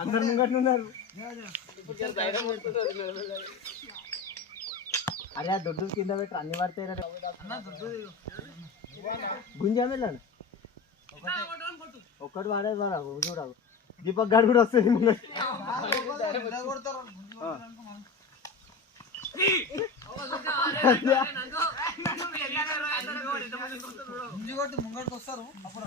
అందరు ముంగట్టున్నారు. అరే ఆ దొడ్డు కింద పెట్టి అన్ని పడతాయి. గుంజా వెళ్ళాను ఒక్కటి వాడేది వారా చూడవు. దీపక్ గారు కూడా వస్తుంది. ముంగడికి వస్తారు అప్పుడు